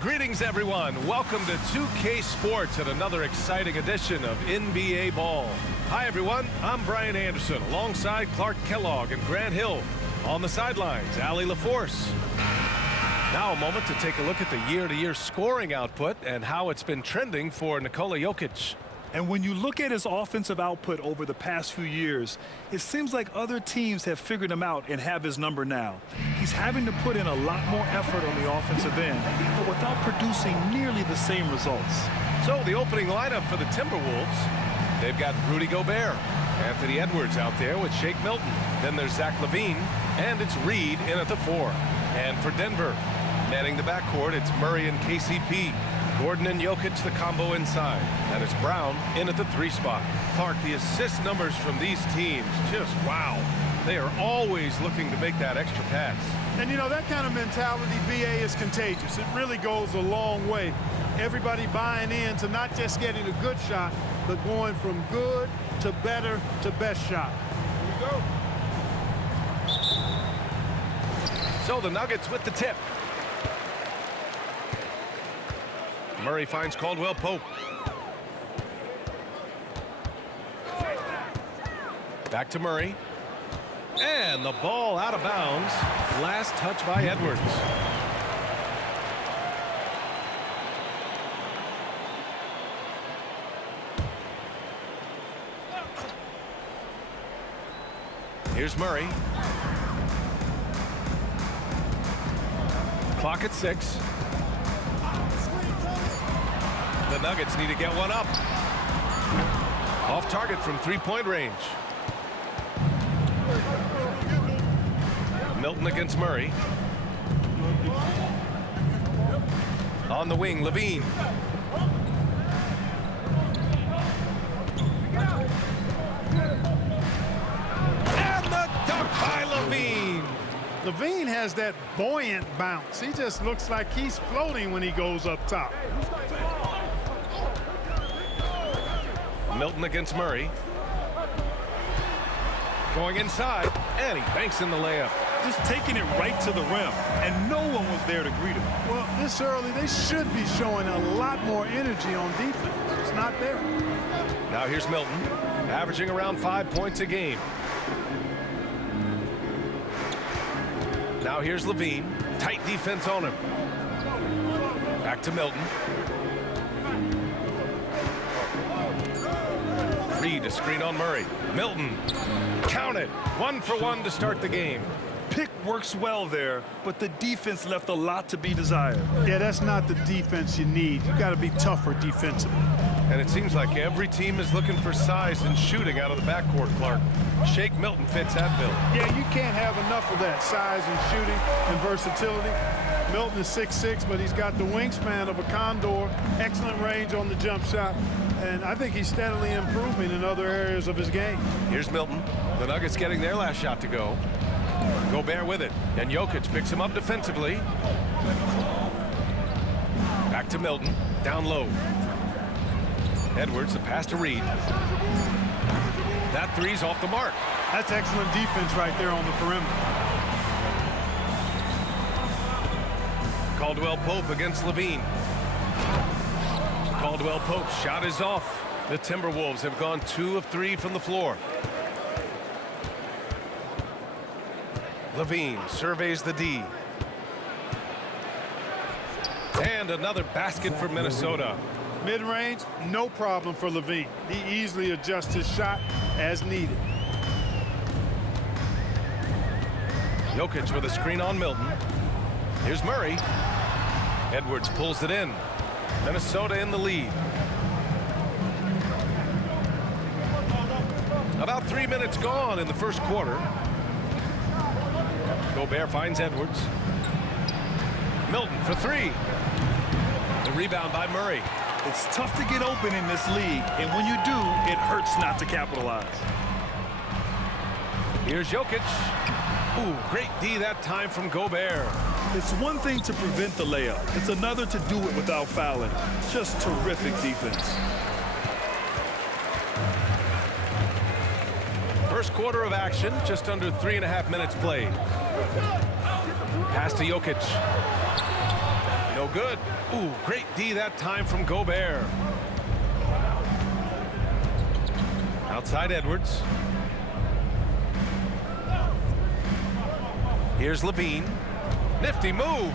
Greetings, everyone. Welcome to 2K Sports and another exciting edition of NBA Ball. Hi, everyone. I'm Brian Anderson alongside Clark Kellogg and Grant Hill. On the sidelines, Allie LaForce. Now a moment to take a look at the year-to-year scoring output and how it's been trending for Nikola Jokic. And when you look at his offensive output over the past few years, it seems like other teams have figured him out and have his number now. He's having to put in a lot more effort on the offensive end, but without producing nearly the same results. So the opening lineup for the Timberwolves, they've got Rudy Gobert, Anthony Edwards out there with Shake Milton. Then there's Zach LaVine, and it's Reed in at the 4. And for Denver, manning the backcourt, it's Murray and KCP. Gordon and Jokic, the combo inside. And it's Brown in at the 3 spot. Clark, the assist numbers from these teams, just wow. They are always looking to make that extra pass. And, you know, that kind of mentality, BA, is contagious. It really goes a long way. Everybody buying in to not just getting a good shot, but going from good to better to best shot. Here we go. So the Nuggets with the tip. Murray finds Caldwell Pope. Back to Murray. And the ball out of bounds. Last touch by Edwards. Here's Murray. Clock at 6. The Nuggets need to get one up. Off target from three-point range. Milton against Murray. On the wing, LaVine. And the dunk by LaVine. LaVine has that buoyant bounce. He just looks like he's floating when he goes up top. Milton against Murray. Going inside, and he banks in the layup. Just taking it right to the rim, and no one was there to greet him. Well, this early, they should be showing a lot more energy on defense. It's not there. Now here's Milton, averaging around 5 points a game. Now here's LaVine. Tight defense on him. Back to Milton. Reed, a screen on Murray. Milton, count it. 1 for 1 to start the game. Pick works well there, but the defense left a lot to be desired. Yeah, that's not the defense you need. You got to be tougher defensively. And it seems like every team is looking for size and shooting out of the backcourt, Clark. Shake Milton fits that bill. Yeah, you can't have enough of that size and shooting and versatility. Milton is 6'6", but he's got the wingspan of a condor. Excellent range on the jump shot. And I think he's steadily improving in other areas of his game. Here's Milton. The Nuggets getting their last shot to go. Gobert with it. And Jokic picks him up defensively. Back to Milton. Down low. Edwards, the pass to Reed. That three's off the mark. That's excellent defense right there on the perimeter. Caldwell Pope against LaVine. Caldwell Pope's shot is off. The Timberwolves have gone 2 of 3 from the floor. LaVine surveys the D. And another basket for Minnesota. Mid-range, no problem for LaVine. He easily adjusts his shot as needed. Jokic with a screen on Milton. Here's Murray. Edwards pulls it in. Minnesota in the lead. About 3 minutes gone in the first quarter. Gobert finds Edwards. Milton for 3. The rebound by Murray. It's tough to get open in this league, and when you do, it hurts not to capitalize. Here's Jokic. Ooh, great D that time from Gobert. It's one thing to prevent the layup. It's another to do it without fouling. Just terrific defense. First quarter of action, just under 3.5 minutes played. Pass to Jokic. No good. Ooh, great D that time from Gobert. Outside Edwards. Here's Levine. Nifty move.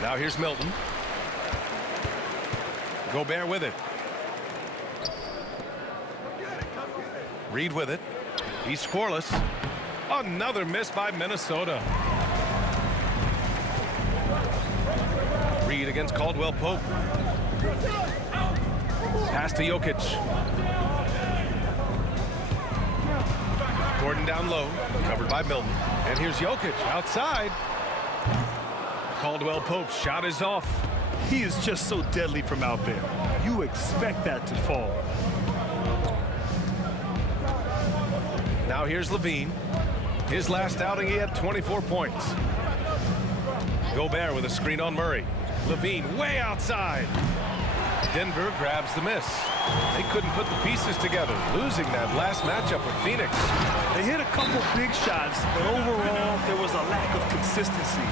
Now here's Milton. Gobert with it. Reed with it. He's scoreless. Another miss by Minnesota. Reed against Caldwell Pope. Pass to Jokic. Gordon down low, covered by Milton. And here's Jokic outside. Caldwell Pope's shot is off. He is just so deadly from out there. You expect that to fall. Now here's Levine. His last outing, he had 24 points. Gobert with a screen on Murray. Levine way outside. Denver grabs the miss. They couldn't put the pieces together, losing that last matchup with Phoenix. They hit a couple big shots, but overall, there was a lack of consistency.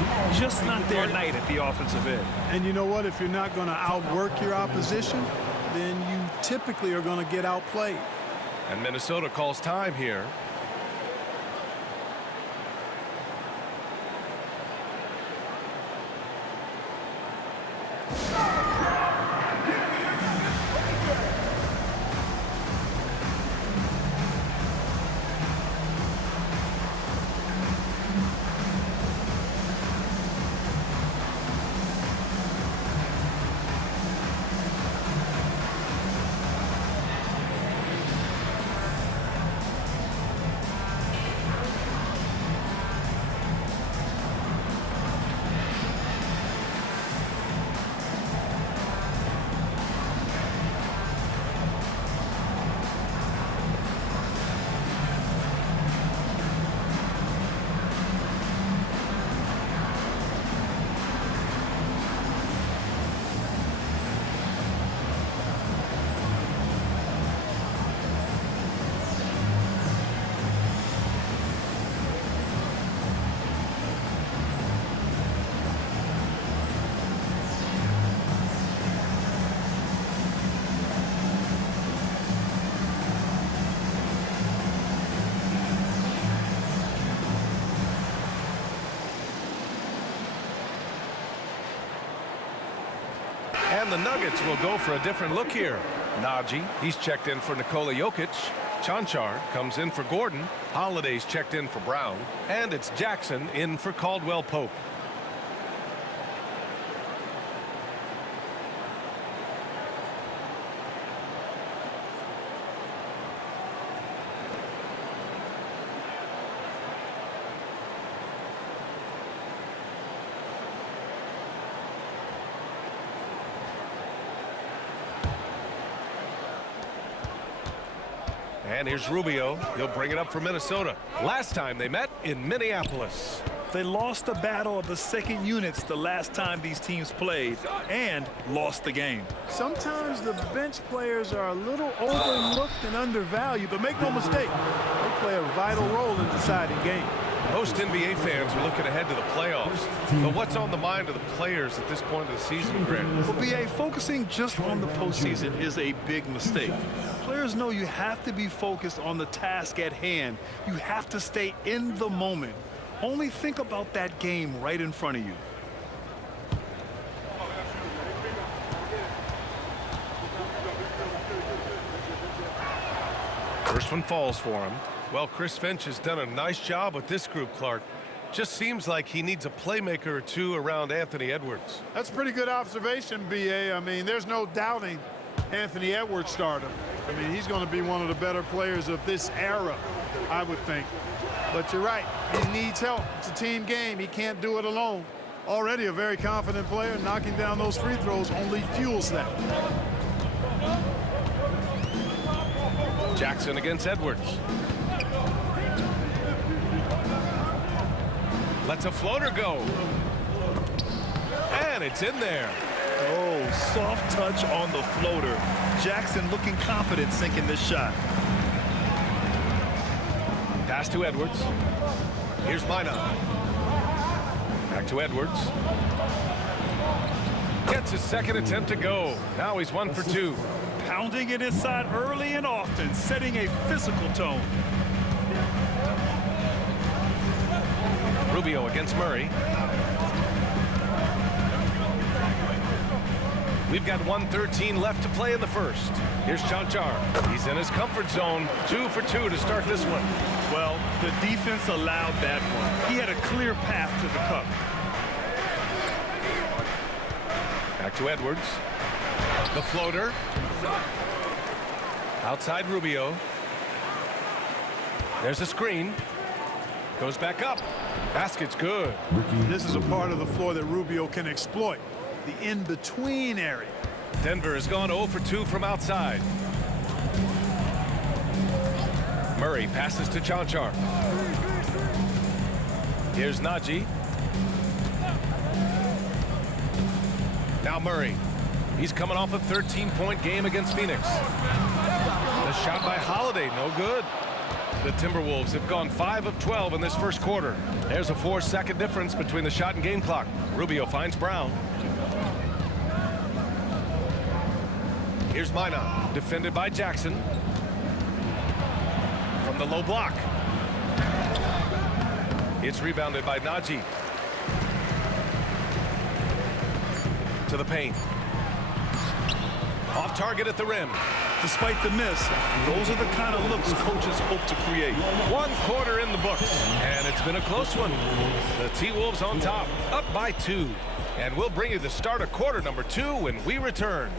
Just not their night at the offensive end. And you know what? If you're not going to outwork your opposition, then you typically are going to get outplayed. And Minnesota calls time here. And the Nuggets will go for a different look here. Najee, he's checked in for Nikola Jokic. Chanchar comes in for Gordon. Holiday's checked in for Brown. And it's Jackson in for Caldwell Pope. And here's Rubio. He'll bring it up for Minnesota. Last time they met in Minneapolis. They lost the battle of the second units the last time these teams played and lost the game. Sometimes the bench players are a little overlooked and undervalued, but make no mistake, they play a vital role in deciding games. Most NBA fans are looking ahead to the playoffs. But what's on the mind of the players at this point of the season, Grant? Well, BA, focusing just on the postseason is a big mistake. Players know you have to be focused on the task at hand. You have to stay in the moment. Only think about that game right in front of you. First one falls for him. Well, Chris Finch has done a nice job with this group, Clark. Just seems like he needs a playmaker or two around Anthony Edwards. That's a pretty good observation, B.A. I mean, there's no doubting Anthony Edwards' stardom. I mean, he's going to be one of the better players of this era, I would think. But you're right, he needs help. It's a team game. He can't do it alone. Already a very confident player. Knocking down those free throws only fuels that. Jackson against Edwards. Lets a floater go. And it's in there. Oh, soft touch on the floater. Jackson looking confident sinking this shot. Pass to Edwards. Here's Minot. Back to Edwards. Gets his second attempt to go. Now he's 1 for 2. Pounding it inside early and often, setting a physical tone. Rubio against Murray. We've got 1:13 left to play in the first. Here's Chanchar. He's in his comfort zone. 2 for 2 to start this one. Well, the defense allowed that one. He had a clear path to the cup. Back to Edwards. The floater. Outside Rubio. There's a screen. Goes back up. Basket's good. This is a part of the floor that Rubio can exploit. The in-between area. Denver has gone 0 for 2 from outside. Murray passes to Chanchar. Here's Naji. Now Murray. He's coming off a 13-point game against Phoenix. The shot by Holiday, no good. The Timberwolves have gone 5 of 12 in this first quarter. There's a 4-second difference between the shot and game clock. Rubio finds Brown. Here's Minot, defended by Jackson. From the low block. It's rebounded by Naji. To the paint. Off target at the rim. Despite the miss, those are the kind of looks coaches hope to create. 1 quarter in the books, and it's been a close one. The T-Wolves on top, up by 2. And we'll bring you the start of quarter number 2 when we return.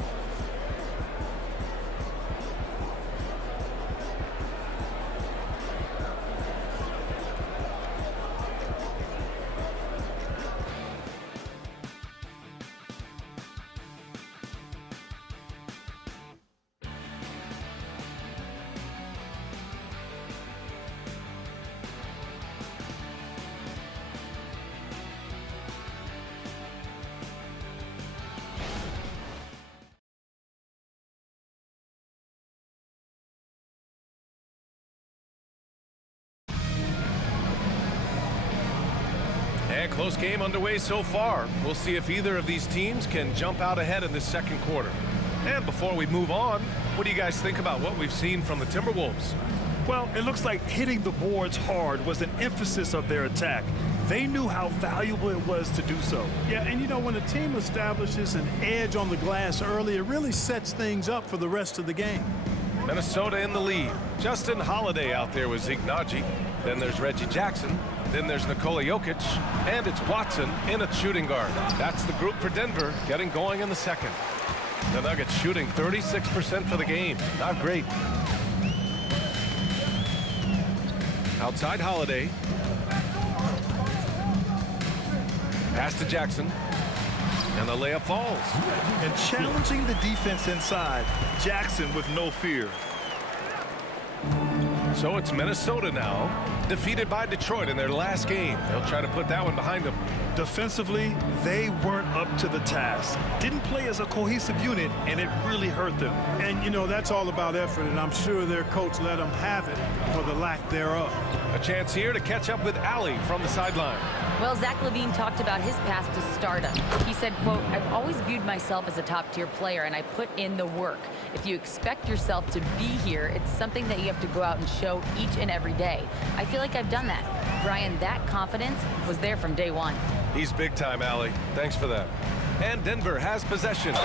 And close game underway so far. We'll see if either of these teams can jump out ahead in this second quarter. And before we move on, what do you guys think about what we've seen from the Timberwolves? Well, it looks like hitting the boards hard was an emphasis of their attack. They knew how valuable it was to do so. Yeah, and you know, when a team establishes an edge on the glass early, it really sets things up for the rest of the game. Minnesota in the lead. Justin Holiday out there with Zeke Naji. Then there's Reggie Jackson. Then there's Nikola Jokic. And it's Watson in at shooting guard. That's the group for Denver getting going in the second. The Nuggets shooting 36% for the game. Not great. Outside Holiday. Pass to Jackson. And the layup falls. And challenging the defense inside, Jackson with no fear. So it's Minnesota now, defeated by Detroit in their last game. They'll try to put that one behind them. Defensively, they weren't up to the task. Didn't play as a cohesive unit, and it really hurt them. And, you know, that's all about effort, and I'm sure their coach let them have it for the lack thereof. A chance here to catch up with Allie from the sideline. Well, Zach LaVine talked about his path to stardom. He said, quote, "I've always viewed myself as a top-tier player, and I put in the work. If you expect yourself to be here, it's something that you have to go out and show each and every day. I feel like I've done that." Brian, that confidence was there from day one. He's big time, Allie. Thanks for that. And Denver has possession.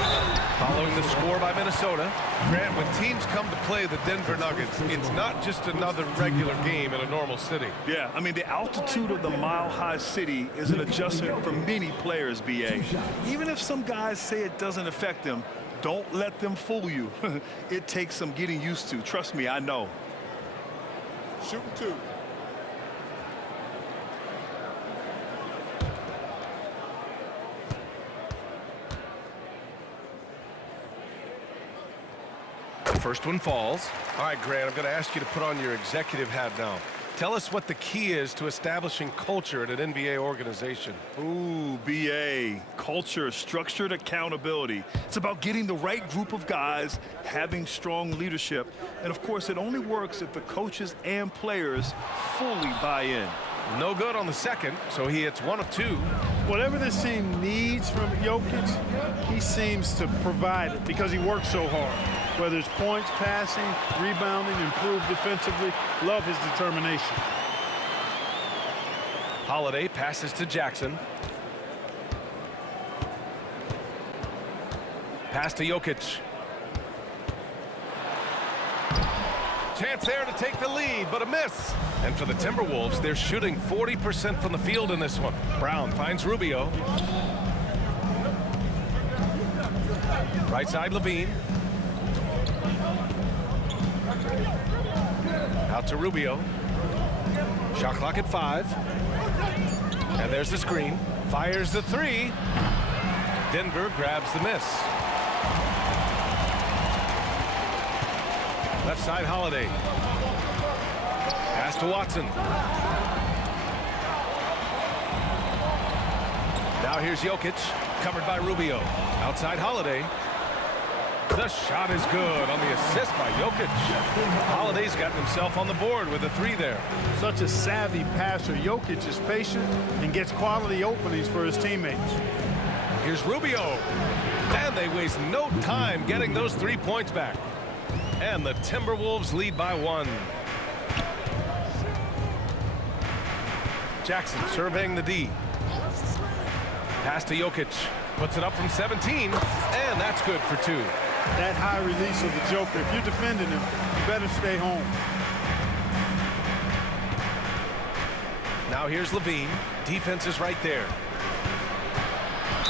Following the score by Minnesota. Grant, when teams come to play the Denver Nuggets, it's not just another regular game in a normal city. Yeah, I mean, the altitude of the mile-high city is an adjustment for many players, B.A. Even if some guys say it doesn't affect them, don't let them fool you. It takes some getting used to. Trust me, I know. Shooting 2. First one falls. All right, Grant, I'm going to ask you to put on your executive hat now. Tell us what the key is to establishing culture at an NBA organization. Ooh, B.A. Culture, structured accountability. It's about getting the right group of guys, having strong leadership, and of course, it only works if the coaches and players fully buy in. No good on the second, so he hits 1 of 2. Whatever this team needs from Jokic, he seems to provide it because he works so hard. Whether it's points, passing, rebounding, improved defensively, love his determination. Holiday passes to Jackson. Pass to Jokic. Chance there to take the lead, but a miss. And for the Timberwolves, they're shooting 40% from the field in this one. Brown finds Rubio. Right side, Levine. Out to Rubio. Shot clock at 5. And there's the screen. Fires the 3. Denver grabs the miss. Left side, Holiday. Pass to Watson. Now here's Jokic, covered by Rubio. Outside, Holiday. The shot is good on the assist by Jokic. Holiday's gotten himself on the board with a 3 there. Such a savvy passer. Jokic is patient and gets quality openings for his teammates. Here's Rubio. And they waste no time getting those 3 points back. And the Timberwolves lead by 1. Jackson surveying the D. Pass to Jokic. Puts it up from 17. And that's good for 2. That high release of the Joker. If you're defending him, you better stay home. Now here's Levine. Defense is right there.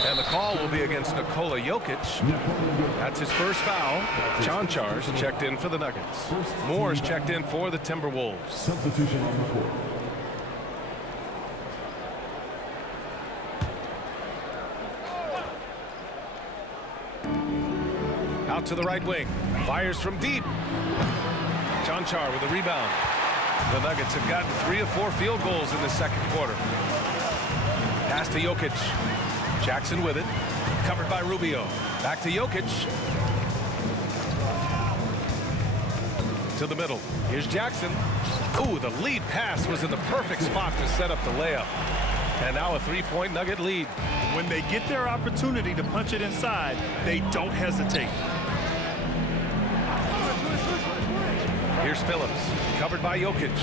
And the call will be against Nikola Jokic. That's his first foul. Chanchar's checked in for the Nuggets. Moore's checked in for the Timberwolves. Substitution on the court. Out to the right wing. Fires from deep. Chanchar with a rebound. The Nuggets have gotten 3 of 4 field goals in the second quarter. Pass to Jokic. Jackson with it. Covered by Rubio. Back to Jokic. To the middle. Here's Jackson. Ooh, the lead pass was in the perfect spot to set up the layup. And now a 3-point Nugget lead. When they get their opportunity to punch it inside, they don't hesitate. Here's Phillips. Covered by Jokic.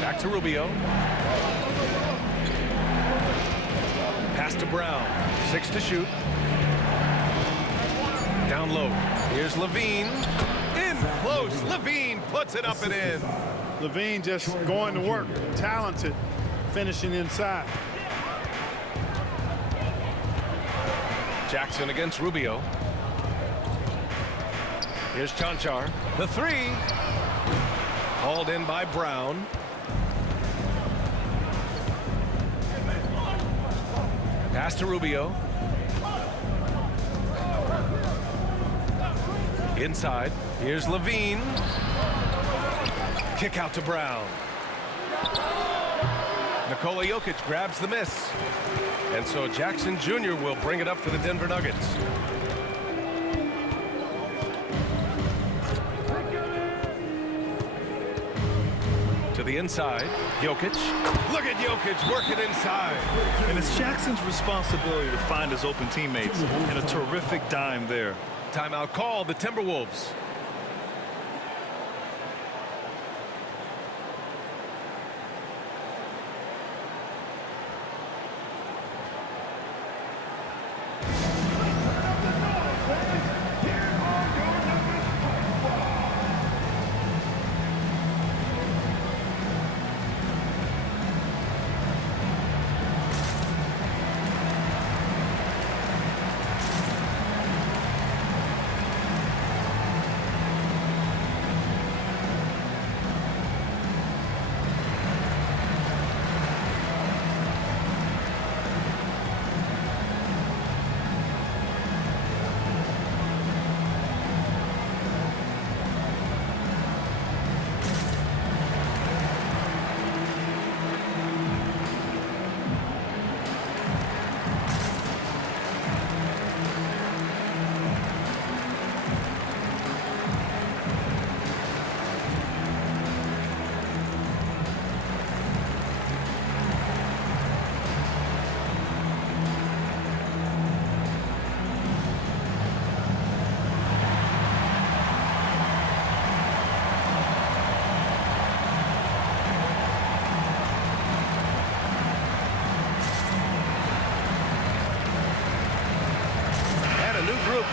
Back to Rubio. Pass to Brown. 6 to shoot. Down low. Here's Levine. In close. Levine puts it up and in. Levine just going to work. Talented. Finishing inside. Jackson against Rubio. Here's Chanchar. The 3. Hauled in by Brown. Pass to Rubio. Inside. Here's Levine. Kick out to Brown. Nikola Jokic grabs the miss. And so Jackson Jr. will bring it up for the Denver Nuggets. To the inside, Jokic. Look at Jokic working inside. And it's Jackson's responsibility to find his open teammates, and a terrific dime there. Timeout called, the Timberwolves.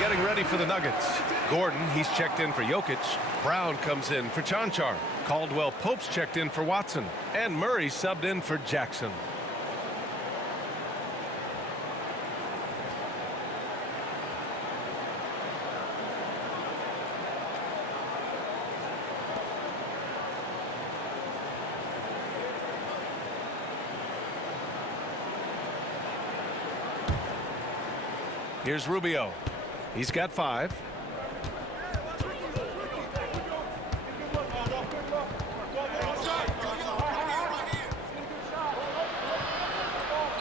getting ready for the Nuggets. Gordon, he's checked in for Jokic. Brown comes in for Chanchar. Caldwell Pope's checked in for Watson. And Murray subbed in for Jackson. Here's Rubio. He's got 5.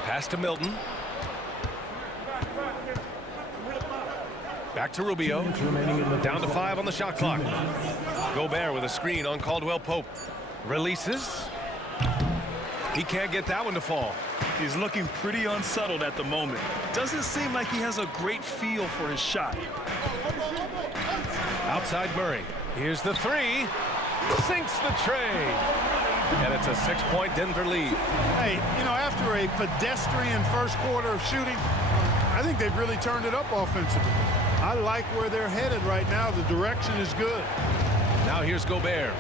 Pass to Milton. Back to Rubio. Down to 5 on the shot clock. Gobert with a screen on Caldwell Pope. Releases. He can't get that one to fall. He's looking pretty unsettled at the moment. Doesn't seem like he has a great feel for his shot. Outside Murray. Here's the 3. Sinks the tray. And it's a 6-point Denver lead. Hey, you know, after a pedestrian first quarter of shooting, I think they've really turned it up offensively. I like where they're headed right now. The direction is good. Now here's Gobert.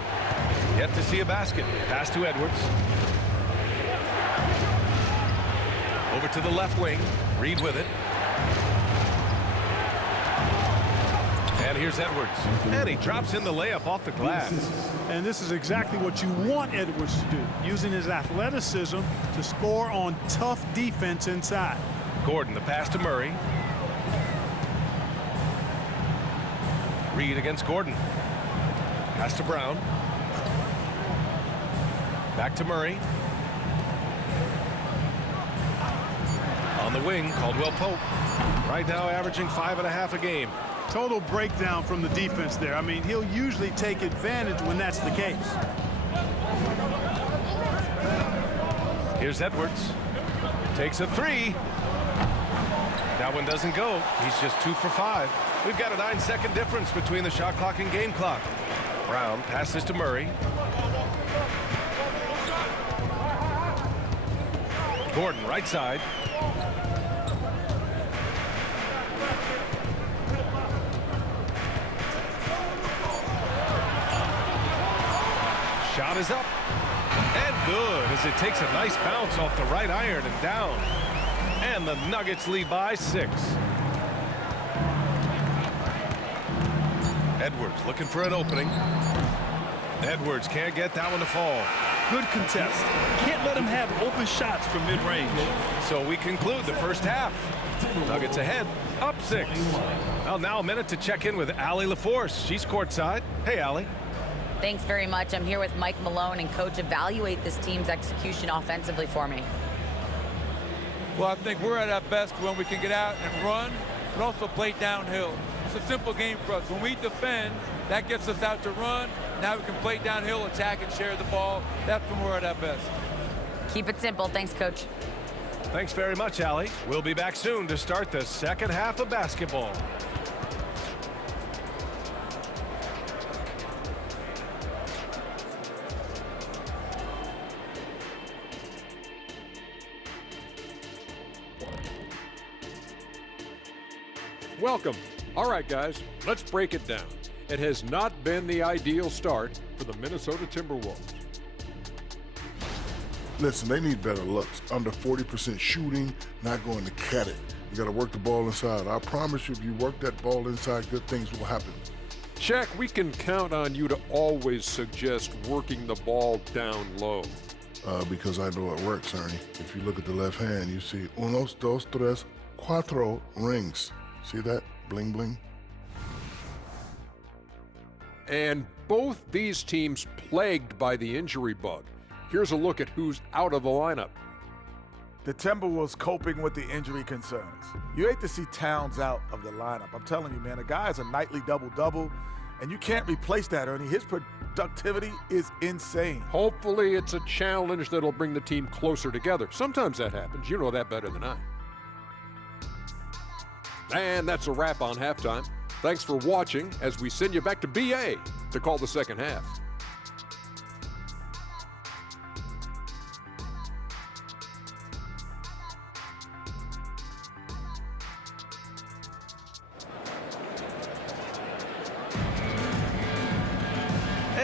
Yet to see a basket. Pass to Edwards. Over to the left wing. Reed with it. And here's Edwards. And he drops in the layup off the glass. And this is exactly what you want Edwards to do, using his athleticism to score on tough defense inside. Gordon, the pass to Murray. Reed against Gordon. Pass to Brown. Back to Murray. On the wing, Caldwell Pope. Right now averaging 5.5 a game. Total breakdown from the defense there. I mean, he'll usually take advantage when that's the case. Here's Edwards. Takes a 3. That one doesn't go. He's just 2 for 5. We've got a 9-second difference between the shot clock and game clock. Brown passes to Murray. Gordon, right side. Shot is up. And good as it takes a nice bounce off the right iron and down. And the Nuggets lead by 6. Edwards looking for an opening. Edwards can't get that one to fall. Good contest. Can't let him have open shots from mid-range. So we conclude the first half. Nuggets ahead, up 6. Well, now a minute to check in with Allie LaForce. She's courtside. Hey, Allie. Thanks very much. I'm here with Mike Malone, and Coach, evaluate this team's execution offensively for me. Well, I think we're at our best when we can get out and run, but also play downhill. It's a simple game for us. When we defend, that gets us out to run. Now we can play downhill, attack, and share the ball. That's when we're at our best. Keep it simple. Thanks, Coach. Thanks very much, Allie. We'll be back soon to start the second half of basketball. Welcome. All right, guys, let's break it down. It has not been the ideal start for the Minnesota Timberwolves. Listen, they need better looks. Under 40% shooting, not going to cut it. You got to work the ball inside. I promise you, if you work that ball inside, good things will happen. Shaq, we can count on you to always suggest working the ball down low. Because I know it works, Ernie. If you look at the left hand, you see unos, dos, tres, cuatro rings. See that? Bling, bling. And both these teams plagued by the injury bug. Here's a look at who's out of the lineup. The Timberwolves coping with the injury concerns. You hate to see Towns out of the lineup. I'm telling you, man, the guy is a nightly double-double, and you can't replace that, Ernie. His productivity is insane. Hopefully it's a challenge that'll bring the team closer together. Sometimes that happens. You know that better than I. And that's a wrap on halftime. Thanks for watching as we send you back to BA to call the second half.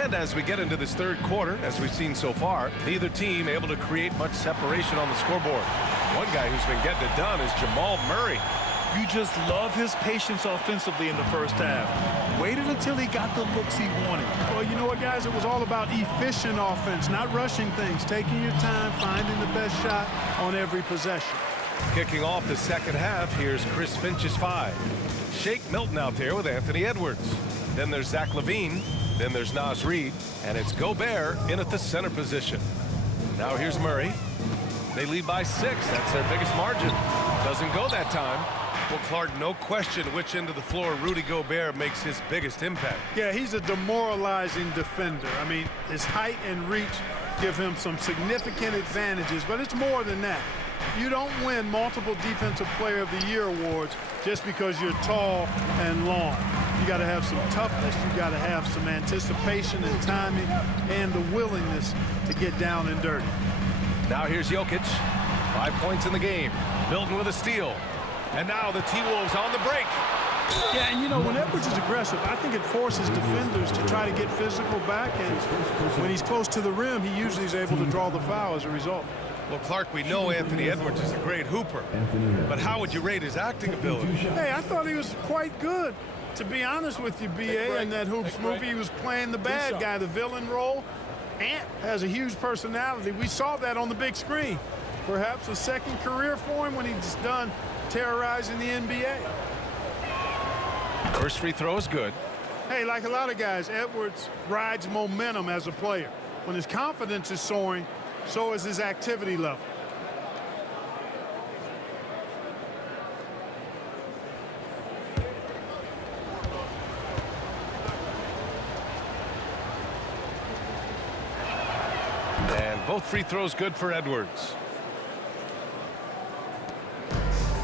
And as we get into this third quarter, as we've seen so far, neither team able to create much separation on the scoreboard. One guy who's been getting it done is Jamal Murray. You just love his patience offensively in the first half. Waited until he got the looks he wanted. Well, you know what, guys? It was all about efficient offense, not rushing things, taking your time, finding the best shot on every possession. Kicking off the second half, here's Chris Finch's 5. Shake Milton out there with Anthony Edwards. Then there's Zach LaVine. Then there's Naz Reid. And it's Gobert in at the center position. Now here's Murray. They lead by 6. That's their biggest margin. Doesn't go that time. Well, Clark, no question which end of the floor Rudy Gobert makes his biggest impact. Yeah, he's a demoralizing defender. I mean, his height and reach give him some significant advantages, but it's more than that. You don't win multiple Defensive Player of the Year awards just because you're tall and long. You got to have some toughness. You got to have some anticipation and timing and the willingness to get down and dirty. Now here's Jokic. 5 points in the game. Milton with a steal. And now the T-Wolves on the break. Yeah, and you know, when Edwards is aggressive, I think it forces defenders to try to get physical back, and when he's close to the rim, he usually is able to draw the foul as a result. Well, Clark, we know Anthony Edwards is a great hooper, but how would you rate his acting ability? Hey, I thought he was quite good. To be honest with you, B.A., in that Hoops movie, he was playing the bad guy, the villain role. Ant has a huge personality. We saw that on the big screen. Perhaps a second career for him when he's done terrorizing the NBA. First free throw is good. Hey, like a lot of guys, Edwards rides momentum as a player. When his confidence is soaring, so is his activity level. And both free throws good for Edwards.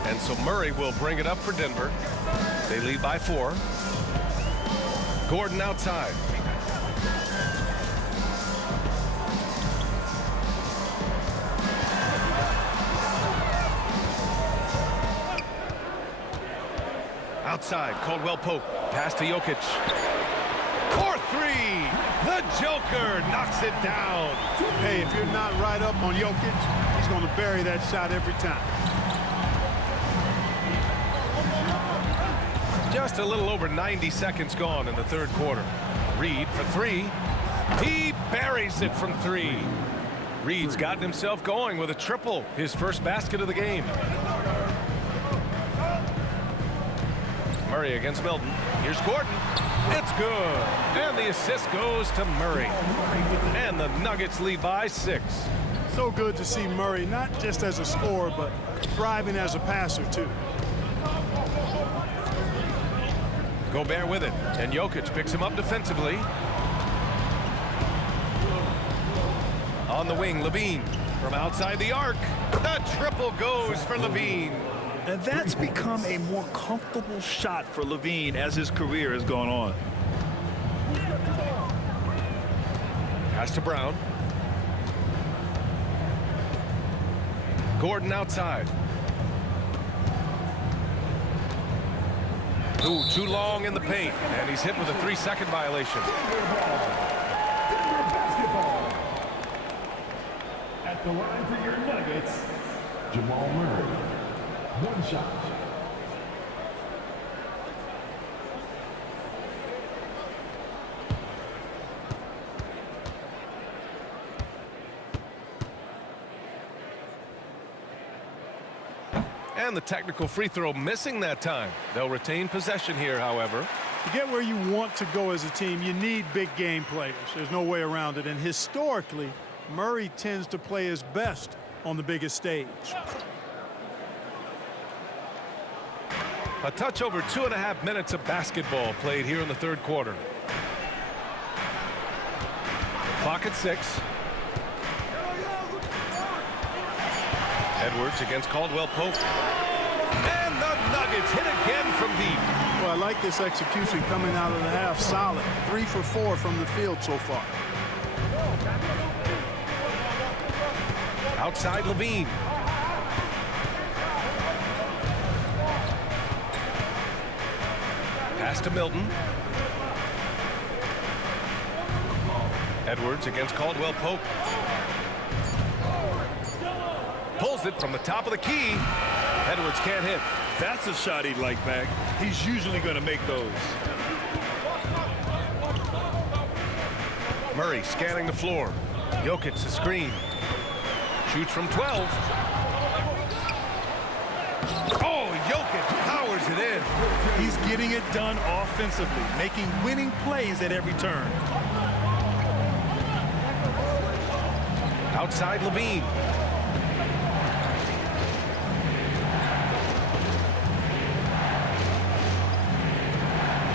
And so Murray will bring it up for Denver. They lead by 4. Gordon outside. Outside, Caldwell Pope. Pass to Jokic. For 3. The Joker knocks it down. Hey, if you're not right up on Jokic, he's going to bury that shot every time. Just a little over 90 seconds gone in the third quarter. Reid for 3. He buries it from 3. Reid's gotten himself going with a triple, his first basket of the game. Murray against Milton. Here's Gordon. It's good. And the assist goes to Murray. And the Nuggets lead by 6. So good to see Murray, not just as a scorer, but thriving as a passer, too. Gobert with it, and Jokic picks him up defensively. On the wing, LaVine from outside the arc. The triple goes for LaVine. And that's become a more comfortable shot for LaVine as his career has gone on. Pass to Brown. Gordon outside. Ooh, too long in the paint, and he's hit with a 3-second violation. At the line for your Nuggets, Jamal Murray. 1 shot. And the technical free throw missing that time. They'll retain possession here, however. To get where you want to go as a team, you need big game players. There's no way around it. And historically, Murray tends to play his best on the biggest stage. A touch over 2.5 minutes of basketball played here in the third quarter. Clock at 6. Edwards against Caldwell Pope. And the Nuggets hit again from deep. Well, I like this execution coming out of the half. Solid. 3 for 4 from the field so far. Outside LaVine. Pass to Milton. Edwards against Caldwell Pope. Pulls it from the top of the key. Edwards can't hit. That's a shot he'd like back. He's usually going to make those. Murray scanning the floor. Jokic the screen. Shoots from 12. Oh, Jokic powers it in. He's getting it done offensively, making winning plays at every turn. Outside Levine.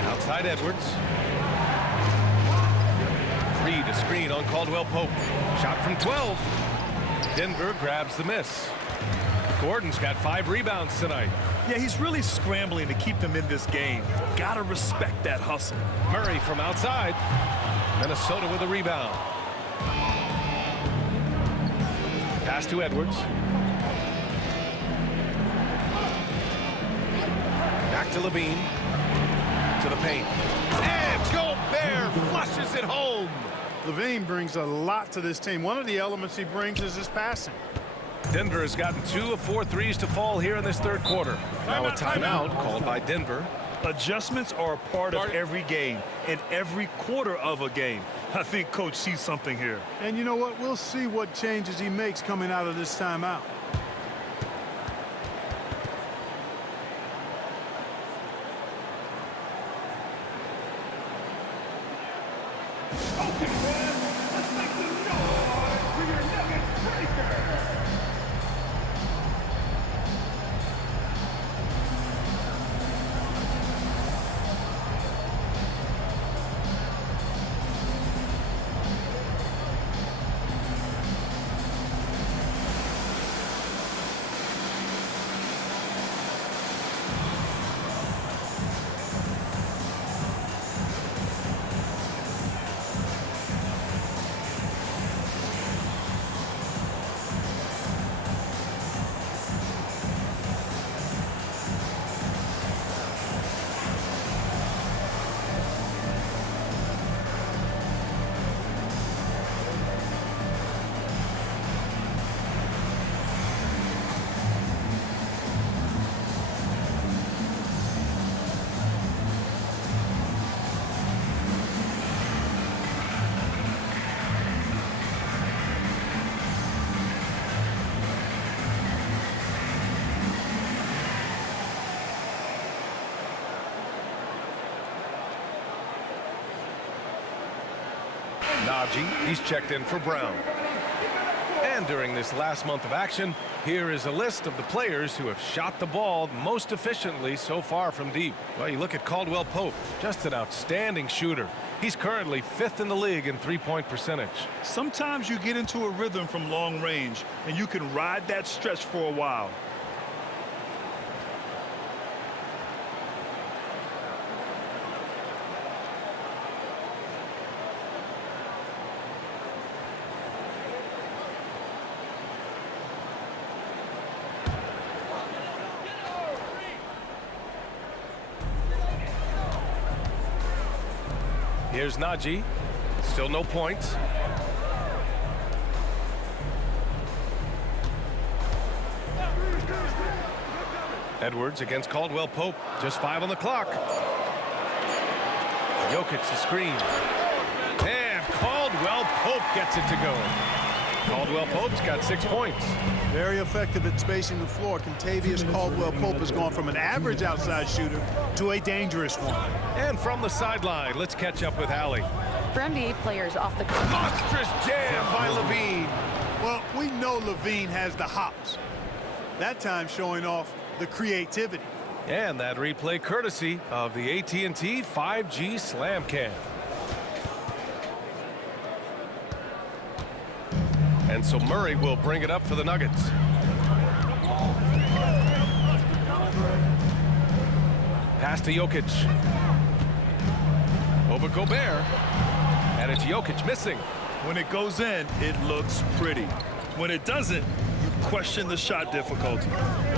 Outside Edwards. Reed a screen on Caldwell Pope. Shot from 12. Denver grabs the miss. Gordon's got 5 rebounds tonight. Yeah, he's really scrambling to keep them in this game. Gotta respect that hustle. Murray from outside. Minnesota with a rebound. Pass to Edwards. Back to Levine. To the paint. And Gobert flushes it home. Levine brings a lot to this team. One of the elements he brings is his passing. Denver has gotten 2 of 4 threes to fall here in this third quarter. Now a timeout called by Denver. Adjustments are a part of every game and every quarter of a game. I think Coach sees something here. And you know what? We'll see what changes he makes coming out of this timeout. Okay, fans, let's make some noise for your Nuggets breaker. Najee, he's checked in for Brown. And during this last month of action, here is a list of the players who have shot the ball most efficiently so far from deep. Well, you look at Caldwell Pope, just an outstanding shooter. He's currently 5th in the league in three-point percentage. Sometimes you get into a rhythm from long range, and you can ride that stretch for a while. Here's Najee. Still no points. Edwards against Caldwell Pope. Just 5 on the clock. Jokic the screen. And Caldwell Pope gets it to go. Caldwell Pope's got 6 points. Very effective at spacing the floor. Contavious Caldwell Pope has gone from an average outside shooter to a dangerous one. And from the sideline, let's catch up with Allie. For NBA players off the Monstrous jam by Levine. Well, we know Levine has the hops. That time showing off the creativity. And that replay courtesy of the AT&T 5G Slam Cam. And so Murray will bring it up for the Nuggets. Pass to Jokic. Over Gobert. And it's Jokic missing. When it goes in, it looks pretty. When it doesn't, you question the shot difficulty.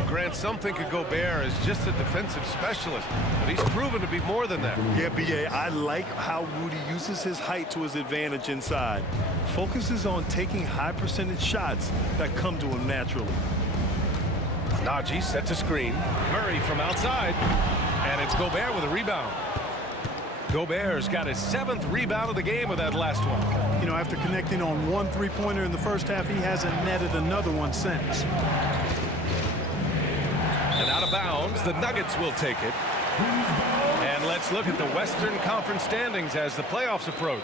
Grant, some think of Gobert as just a defensive specialist, but he's proven to be more than that. Yeah, B.A., I like how Rudy uses his height to his advantage inside. Focuses on taking high percentage shots that come to him naturally. Najee sets a screen. Murray from outside. And it's Gobert with a rebound. Gobert's got his 7th rebound of the game with that last one. You know, after connecting on 1 3-pointer in the first half, he hasn't netted another one since. And out of bounds, the Nuggets will take it. And let's look at the Western Conference standings as the playoffs approach.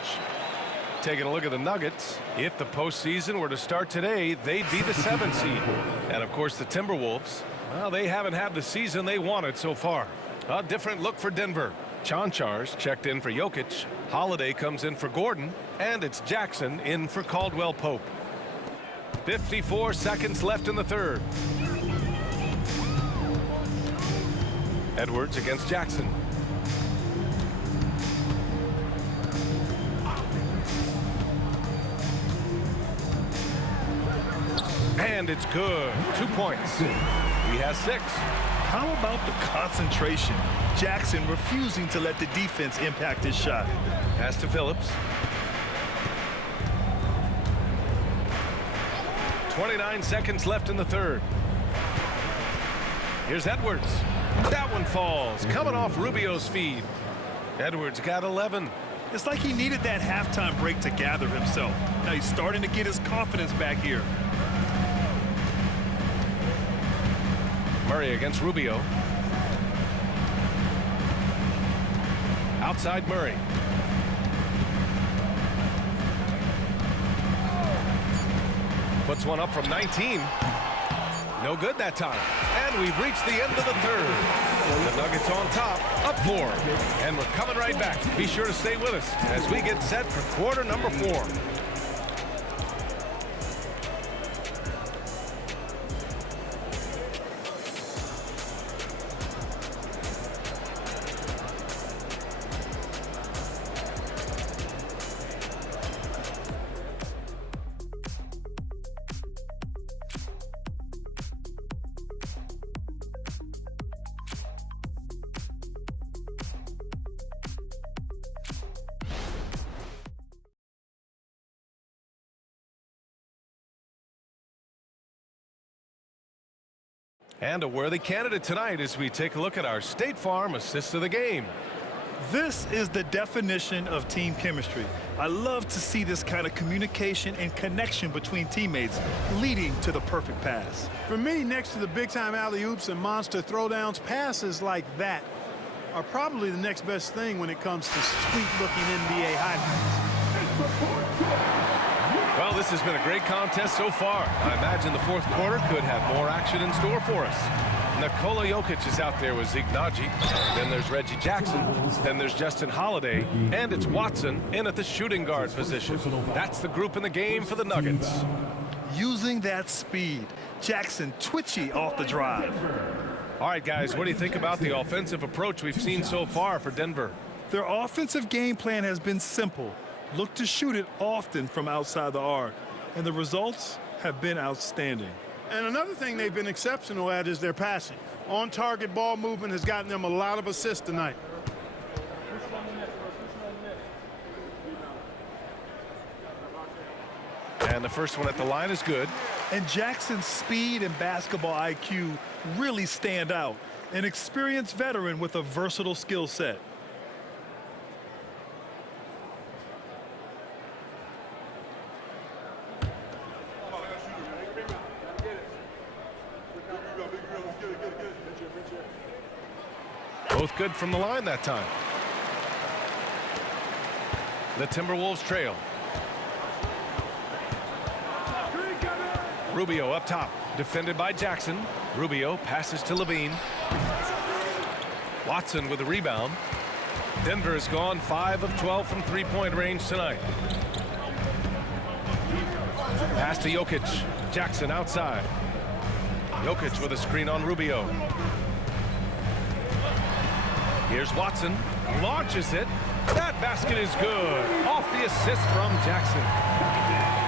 Taking a look at the Nuggets, if the postseason were to start today, they'd be the 7th seed. And of course, the Timberwolves, well, they haven't had the season they wanted so far. A different look for Denver. Chanchar's checked in for Jokic. Holiday comes in for Gordon. And it's Jackson in for Caldwell Pope. 54 seconds left in the third. Edwards against Jackson. And it's good. 2 points. He has 6. How about the concentration? Jackson refusing to let the defense impact his shot. Pass to Phillips. 29 seconds left in the third. Here's Edwards. That one falls. Coming off Rubio's feed. Edwards got 11. It's like he needed that halftime break to gather himself. Now he's starting to get his confidence back here. Murray against Rubio. Outside Murray. Puts one up from 19. No good that time. And we've reached the end of the third. The Nuggets on top, up 4. And we're coming right back. Be sure to stay with us as we get set for quarter number 4. And a worthy candidate tonight as we take a look at our State Farm assist of the game. This is the definition of team chemistry. I love to see this kind of communication and connection between teammates leading to the perfect pass. For me, next to the big-time alley-oops and monster throwdowns, passes like that are probably the next best thing when it comes to sweet-looking NBA highlights. Well, this has been a great contest so far. I imagine the fourth quarter could have more action in store for us. Nikola Jokic is out there with Zeke Naji. Then there's Reggie Jackson. Then there's Justin Holiday. And it's Watson in at the shooting guard position. That's the group in the game for the Nuggets. Using that speed. Jackson twitchy off the drive. All right, guys, what do you think about the offensive approach we've seen so far for Denver? Their offensive game plan has been simple. Look to shoot it often from outside the arc. And the results have been outstanding. And another thing they've been exceptional at is their passing. On-target ball movement has gotten them a lot of assists tonight. And the first one at the line is good. And Jackson's speed and basketball IQ really stand out. An experienced veteran with a versatile skill set. Both good from the line that time. The Timberwolves trail. Rubio up top, defended by Jackson. Rubio passes to Levine. Watson with the rebound. Denver has gone 5 of 12 from three-point range tonight. Pass to Jokic. Jackson outside. Jokic with a screen on Rubio. Here's Watson. Launches it. That basket is good. Off the assist from Jackson.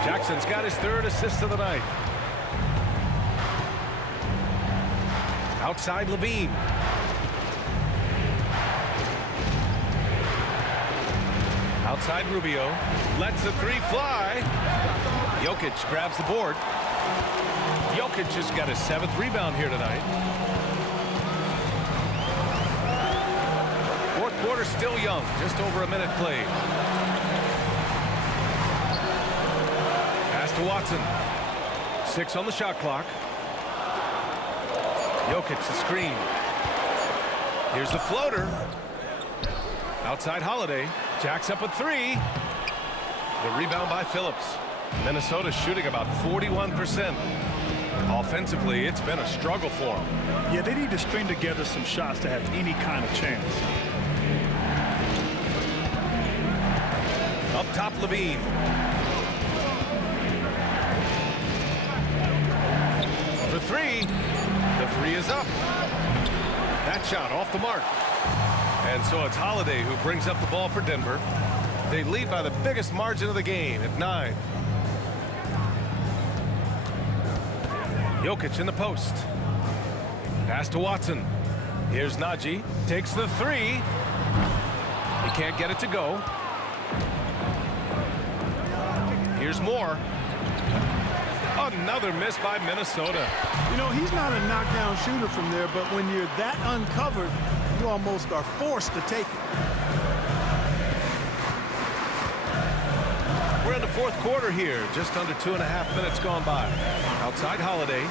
Jackson's got his third assist of the night. Outside Levine. Outside Rubio. Lets the three fly. Jokic grabs the board. Jokic has got his 7th rebound here tonight. Fourth quarter still young. Just over a minute played. Pass to Watson. 6 on the shot clock. Jokic the screen. Here's the floater. Outside Holiday. Jacks up a 3. The rebound by Phillips. Minnesota shooting about 41%. Offensively, it's been a struggle for them. Yeah, they need to string together some shots to have any kind of chance. Up top, Levine. For 3. The 3 is up. That shot off the mark. And so it's Holiday who brings up the ball for Denver. They lead by the biggest margin of the game at 9. Jokic in the post. Pass to Watson. Here's Najee. Takes the 3. He can't get it to go. Here's Moore. Another miss by Minnesota. You know, he's not a knockdown shooter from there, but when you're that uncovered, you almost are forced to take it. We're in the fourth quarter here. Just under 2.5 minutes gone by. Outside Holiday.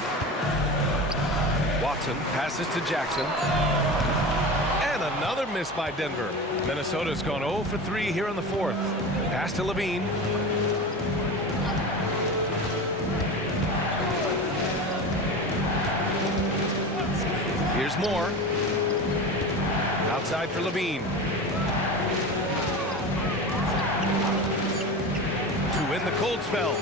Watson passes to Jackson. And another miss by Denver. Minnesota's gone 0 for 3 here in the fourth. Pass to Levine. Here's Moore. Outside for Levine. To win the cold spell.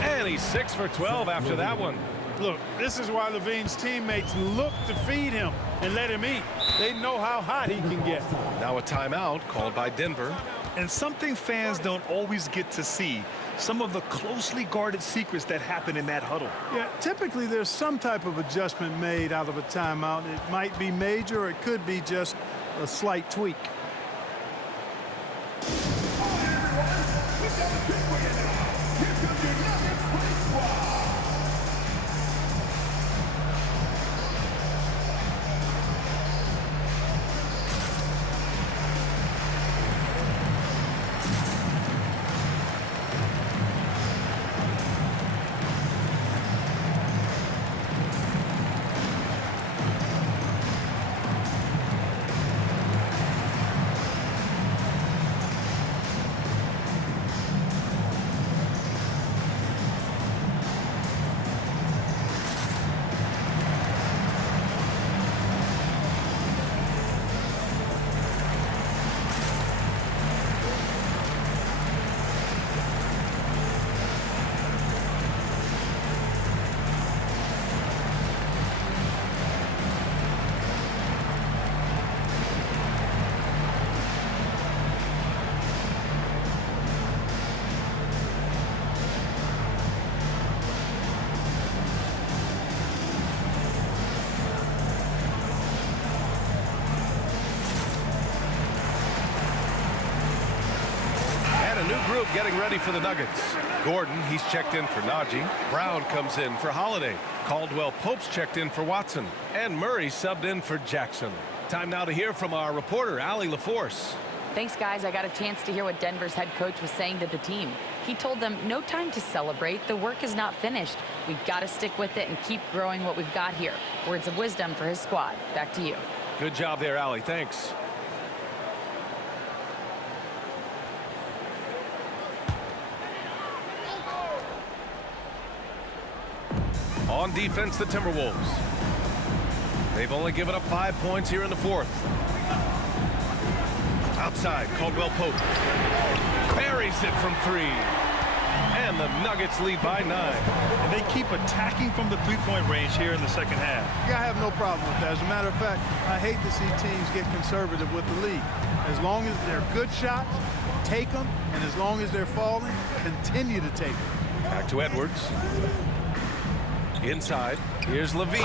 And he's 6 for 12 after that one. Look, this is why Levine's teammates look to feed him and let him eat. They know how hot he can get. Now a timeout called by Denver. And something fans don't always get to see. Some of the closely guarded secrets that happen in that huddle. Yeah, typically there's some type of adjustment made out of a timeout. It might be major or it could be just a slight tweak. Group getting ready for the Nuggets. Gordon, he's checked in for Najee. Brown comes in for Holiday. Caldwell Pope's checked in for Watson. And Murray subbed in for Jackson. Time now to hear from our reporter, Allie LaForce. Thanks, guys. I got a chance to hear what Denver's head coach was saying to the team. He told them, no time to celebrate. The work is not finished. We've got to stick with it and keep growing what we've got here. Words of wisdom for his squad. Back to you. Good job there, Allie. Thanks. On defense, the Timberwolves. They've only given up 5 points here in the fourth. Outside, Caldwell Pope. Buries it from 3. And the Nuggets lead by 9. And they keep attacking from the three-point range here in the second half. Yeah, I have no problem with that. As a matter of fact, I hate to see teams get conservative with the lead. As long as they're good shots, take them. And as long as they're falling, continue to take them. Back to Edwards. Inside, here's Levine.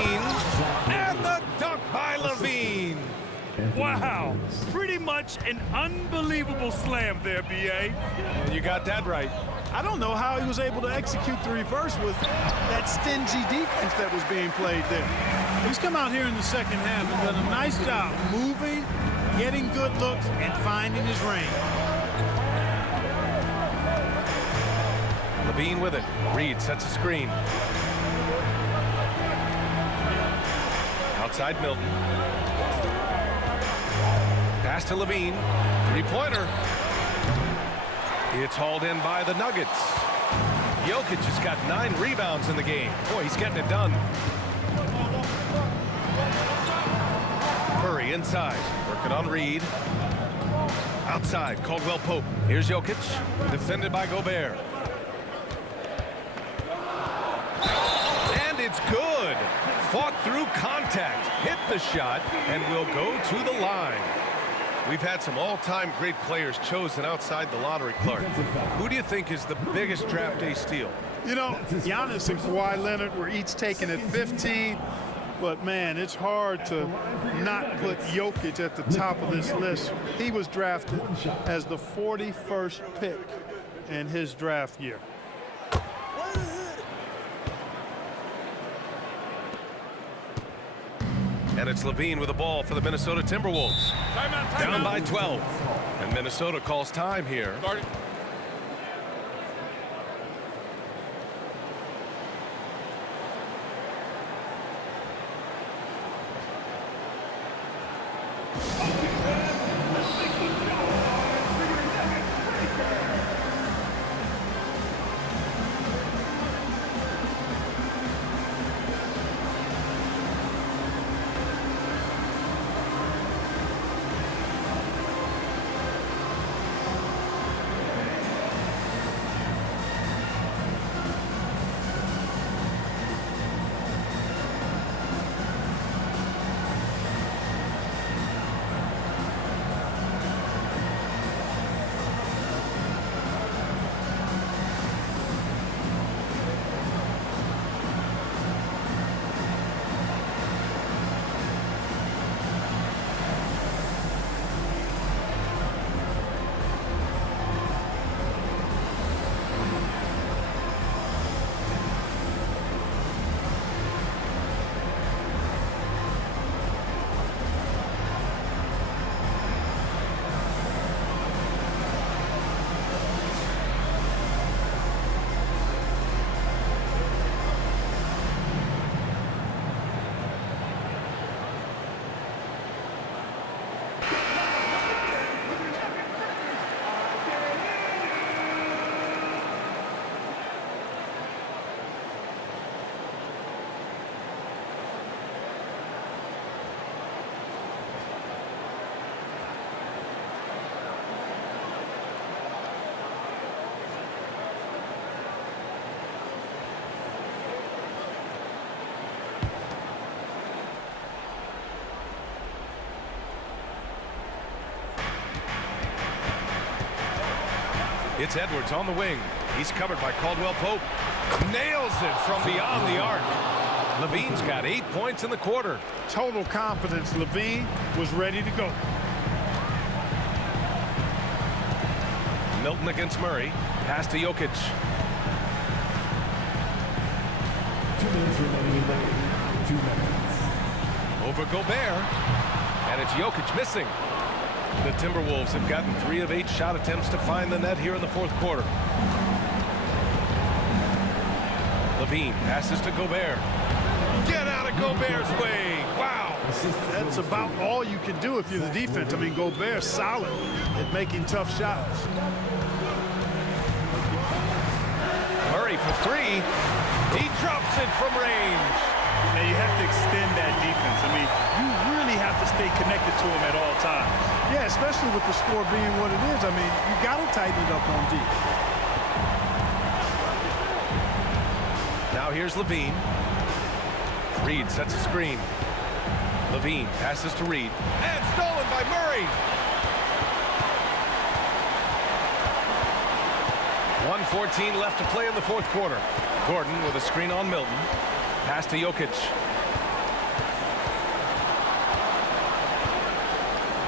And the dunk by Levine. Wow, pretty much an unbelievable slam there, B.A. And you got that right. I don't know how he was able to execute the reverse with that stingy defense that was being played there. He's come out here in the second half and done a nice job moving, getting good looks, and finding his range. Levine with it. Reed sets a screen. Outside Milton. Pass to Levine. Three-pointer. It's hauled in by the Nuggets. Jokic has got 9 rebounds in the game. Boy, he's getting it done. Murray inside. Working on Reed. Outside, Caldwell Pope. Here's Jokic. Defended by Gobert. And it's good. Fought through contact. Hit the shot and will go to the line. We've had some all-time great players chosen outside the lottery, Clark. Who do you think is the biggest draft day steal? You know, Giannis and Kawhi Leonard were each taken at 15, but man, it's hard to not put Jokic at the top of this list. He was drafted as the 41st pick in his draft year. And it's Levine with the ball for the Minnesota Timberwolves. Down by 12. And Minnesota calls time here. It's Edwards on the wing. He's covered by Caldwell Pope. Nails it from beyond the arc. Levine's got 8 points in the quarter. Total confidence. Levine was ready to go. Milton against Murray. Pass to Jokic. 2 minutes remaining. 2 minutes. Over Gobert. And it's Jokic missing. The Timberwolves have gotten 3 of 8 shot attempts to find the net here in the fourth quarter. Levine passes to Gobert. Get out of Gobert's way. Wow. That's about all you can do if you're the defense. I mean, Gobert's solid at making tough shots. Murray for 3. He drops it from range. Now you have to extend that defense. I mean, you really have to stay connected to him at all times. Yeah, especially with the score being what it is. I mean, you got to tighten it up on deep. Now here's Levine. Reed sets a screen. Levine passes to Reed. And stolen by Murray. 1:14 left to play in the fourth quarter. Gordon with a screen on Milton. Pass to Jokic.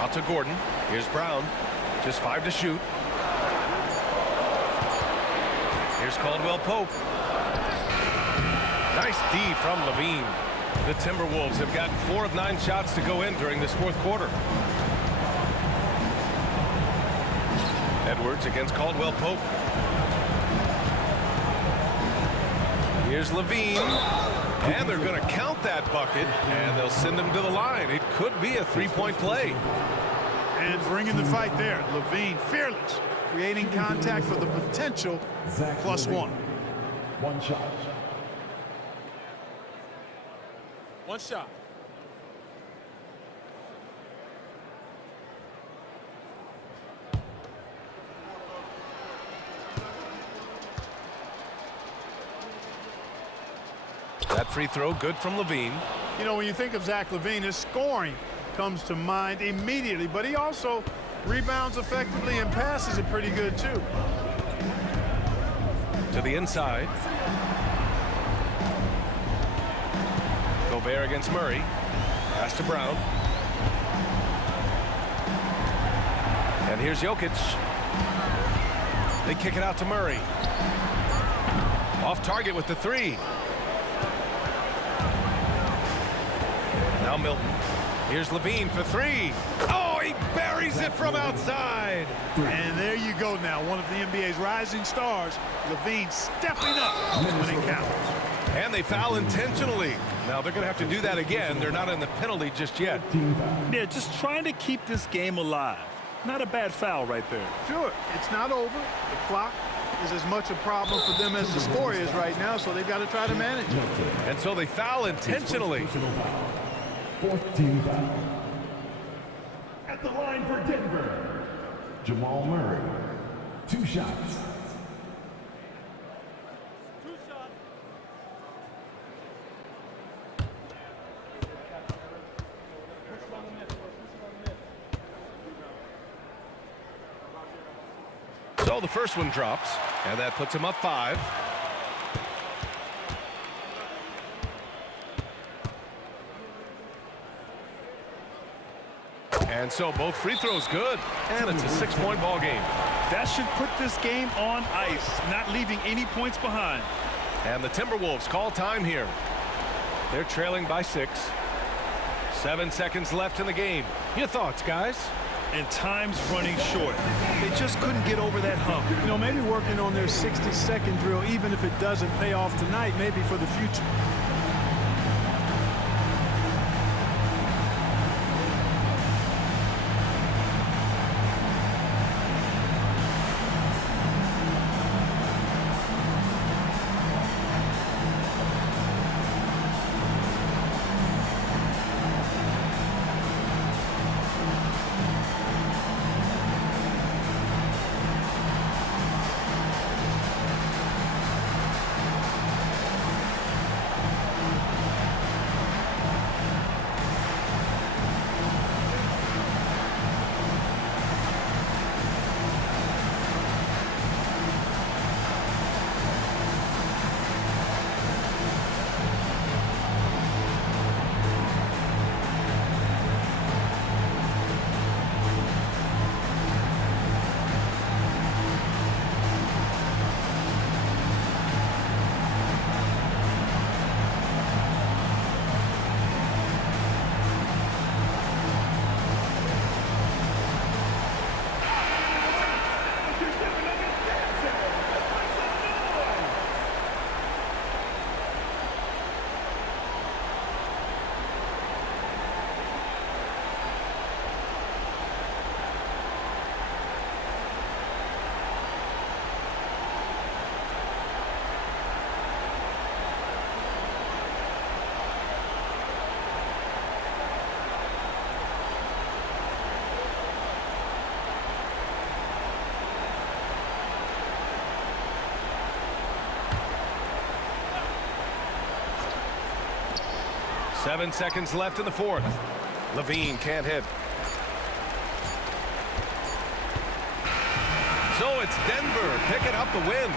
Out to Gordon. Here's Brown. Just 5 to shoot. Here's Caldwell Pope. Nice D from Levine. The Timberwolves have gotten 4 of 9 shots to go in during this fourth quarter. Edwards against Caldwell Pope. Here's Levine. And they're going to count that bucket, and they'll send him to the line. It could be a 3-point play. And bringing the fight there. Levine, fearless, creating contact for the potential +1. One shot. One shot. That free throw good from Levine. You know, when you think of Zach LaVine, his scoring comes to mind immediately, but he also rebounds effectively and passes it pretty good too. To the inside. Gobert against Murray. Pass to Brown. And here's Jokic. They kick it out to Murray. Off target with the 3. Now Milton. Here's Levine for 3. Oh, he buries it from outside. And there you go now. One of the NBA's rising stars, Levine, stepping up when it counts. And they foul intentionally. Now they're going to have to do that again. They're not in the penalty just yet. Yeah, just trying to keep this game alive. Not a bad foul right there. Sure, it's not over. The clock is as much a problem for them as the score is right now, so they've got to try to manage it. And so they foul intentionally. Fourth team foul. At the line for Denver, Jamal Murray. 2 shots. So the first one drops, and that puts him up 5. And so both free throws good, and it's a 6-point ball game. That should put this game on ice, not leaving any points behind. And the Timberwolves call time here. They're trailing by 6. 7 seconds left in the game. Your thoughts, guys? And time's running short. They just couldn't get over that hump. You know, maybe working on their 60-second drill, even if it doesn't pay off tonight, maybe for the future. Seven seconds left in the fourth. Levine can't hit. So it's Denver picking up the win.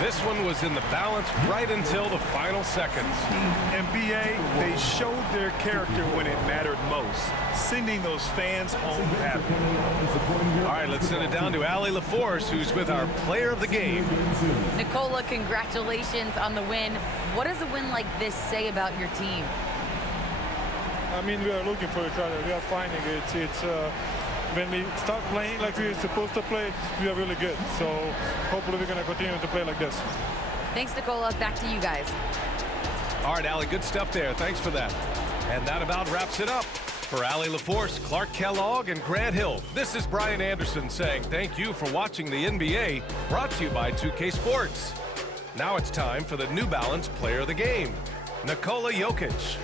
This one was in the balance right until the final seconds. And BA, they showed their character when it mattered most, sending those fans home happy. All right, let's send it down to Allie LaForce, who's with our player of the game. Nikola, congratulations on the win. What does a win like this say about your team? I mean, we are looking for each other. We are finding it. It's when we start playing like we're supposed to play, we are really good. So hopefully we're going to continue to play like this. Thanks, Nikola. Back to you guys. All right, Allie, good stuff there. Thanks for that. And that about wraps it up. For Allie LaForce, Clark Kellogg, and Grant Hill, this is Brian Anderson saying thank you for watching the NBA, brought to you by 2K Sports. Now it's time for the New Balance Player of the Game, Nikola Jokic.